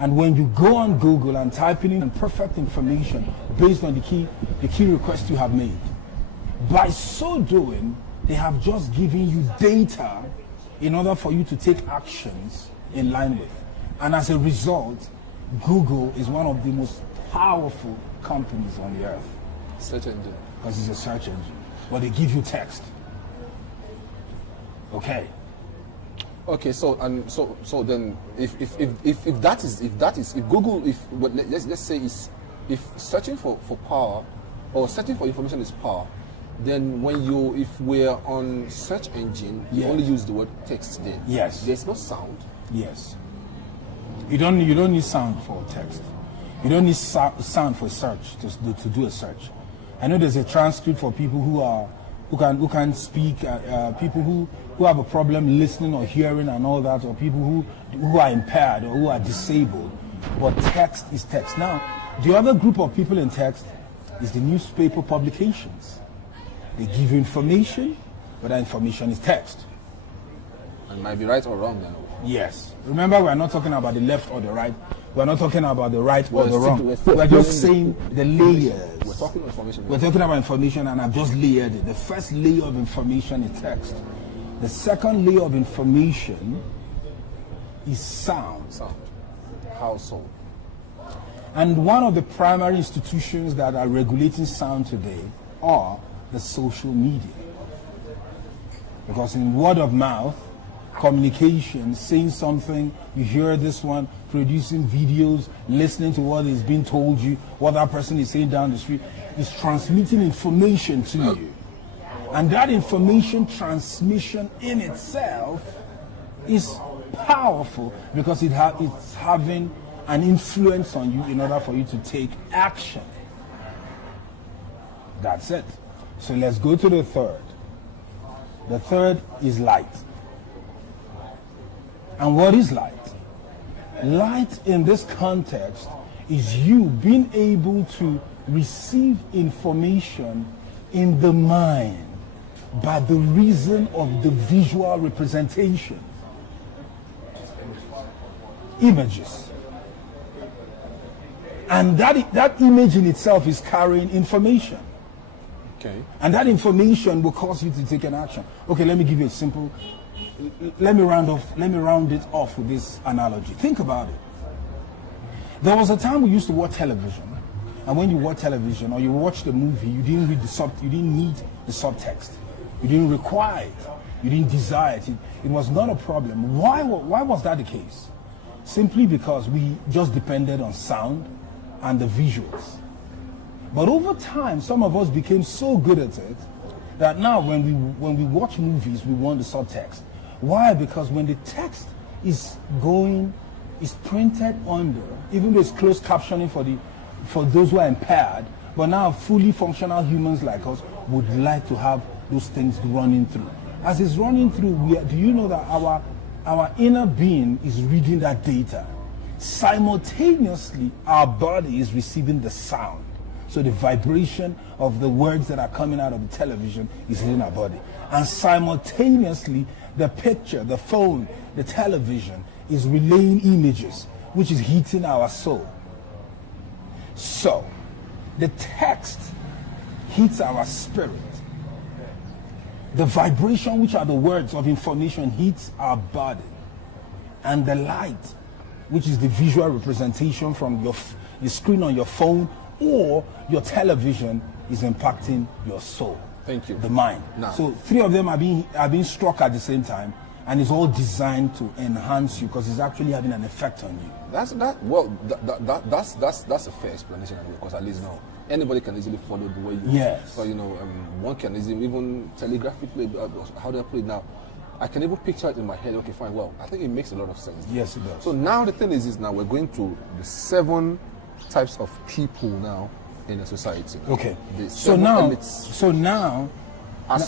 And when you go on Google and type in perfect information based on the key request you have made, by so doing, they have just given you data in order for you to take actions in line with. And as a result, Google is one of the most powerful companies on the earth. Search engine. Because it's a search engine. But they give you text. Okay. Okay, so then if Google, let's say if searching for power or searching for information is power, then if we're on search engine, you only use the word text then. Yes. There's no sound. Yes. You don't need sound for text. You don't need sound for search to do a search. I know there's a transcript for people who can speak, people who have a problem listening or hearing and all that, or people who are impaired or who are disabled. But text is text. Now, the other group of people in text is the newspaper publications. They give you information, but that information is text. And it might be right or wrong then. Yes. Remember, we're not talking about the left or the right. We're not talking about the right or the wrong. We're just saying the layers. We're talking about information. We're talking about information, and I've just layered it. The first layer of information is text. The second layer of information is sound. Sound. How so? And one of the primary institutions that are regulating sound today are the social media. Because in word of mouth, communication, saying something, you hear this one, producing videos, listening to what is being told you, what that person is saying down the street, is transmitting information to you. And that information transmission in itself is powerful because it's having an influence on you in order for you to take action. That's it. So let's go to the third. The third is light. And what is light? Light in this context is you being able to receive information in the mind by the reason of the visual representation. Images. And that image in itself is carrying information. Okay. And that information will cause you to take an action. Okay, let me give you a simple, let me round it off with this analogy. Think about it. There was a time we used to watch television, and when you watch television or you watch the movie, you didn't need the subtext. You didn't require it. You didn't desire it. It was not a problem. Why was that the case? Simply because we just depended on sound and the visuals. But over time, some of us became so good at it that now when we watch movies, we want the subtext. Why? Because when the text is printed under, even though it's closed captioning for those who are impaired, but now fully functional humans like us would like to have those things running through. As it's running through, do you know that our inner being is reading that data? Simultaneously, our body is receiving the sound. So the vibration of the words that are coming out of the television is hitting our body. And simultaneously, the picture, the phone, the television is relaying images, which is hitting our soul. So, the text hits our spirit. The vibration, which are the words of information, hits our body. And the light, which is the visual representation from the screen on your phone or your television, is impacting your soul. Thank you. The mind. Now. So three of them are being struck at the same time, and it's all designed to enhance you because it's actually having an effect on you. That's a fair explanation, because at least now anybody can easily follow the way you. Yes. So one can easily even telegraphically. How do I put it now? I can even picture it in my head. Okay, fine. Well, I think it makes a lot of sense. Yes, it does. So now the thing is now we're going to the 7 types of people now in a society. Okay. So now